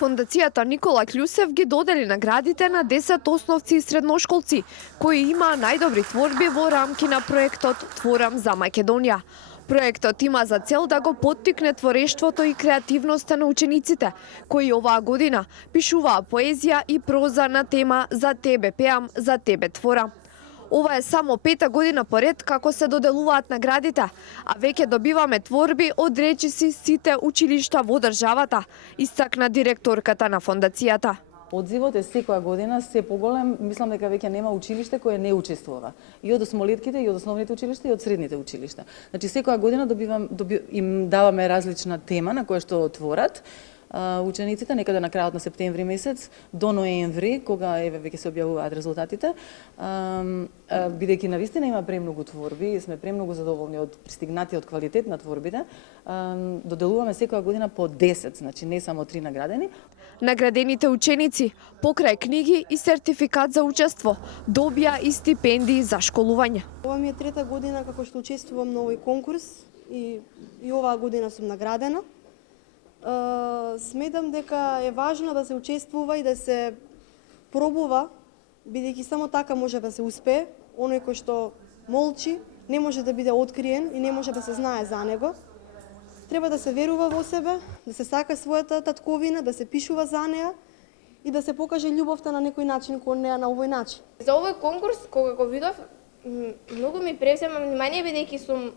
Фондацијата Никола Кљусев ги додели наградите на 10 основци и средношколци, кои имаа најдобри творби во рамки на проектот Творам за Македонија. Проектот има за цел да го поттикне творештвото и креативноста на учениците, кои оваа година пишуваа поезија и проза на тема За тебе пеам, за тебе творам. Ова е само 5-та година поред како се доделуваат наградите, а веќе добиваме творби од речиси сите училишта во државата, истакна директорката на фондацијата. Одзивот е секоја година се поголем, мислам дека веќе нема училиште кое не учествува. И од осмолетките, и од основните училишта, и од средните училишта. Значи секоја година им даваме различна тема на која што творат. Учениците некаде на крајот на септември месец до ноември, кога веќе се објавуваат резултатите, бидејќи навистина има премногу творби и сме премногу задоволни од пристигнатиот квалитет на творбите, доделуваме секоја година по 10, значи не само 3 наградени. Наградените ученици, покрај книги и сертификат за учество, добија и стипендии за школување. Ова ми е 3-та година како што учествувам на овој конкурс и оваа година сум наградена. Сметам дека е важно да се учествува и да се пробува, бидејќи само така може да се успее. Оној кој што молчи не може да биде откриен и не може да се знае за него. Треба да се верува во себе, да се сака својата татковина, да се пишува за неа и да се покаже љубовта на некој начин кон неа на овој начин. За овој конкурс, кога го видов, многу ми превзема внимание, бидејќи сум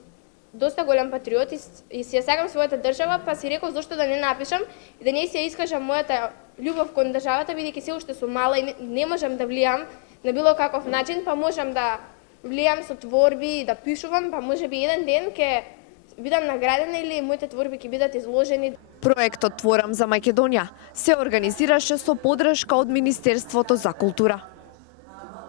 доста голем патриот и си ја сакам својата држава, па си реков зошто да не напишам и да не си ја искажам мојата љубов кон државата, бидејќи се уште сум мала и не можам да влијам на било каков начин, па можам да влијам со творби и да пишувам, па можеби еден ден ќе бидам наградена или моите творби ќе бидат изложени. Проектот Творам за Македонија се организираше со поддршка од Министерството за култура.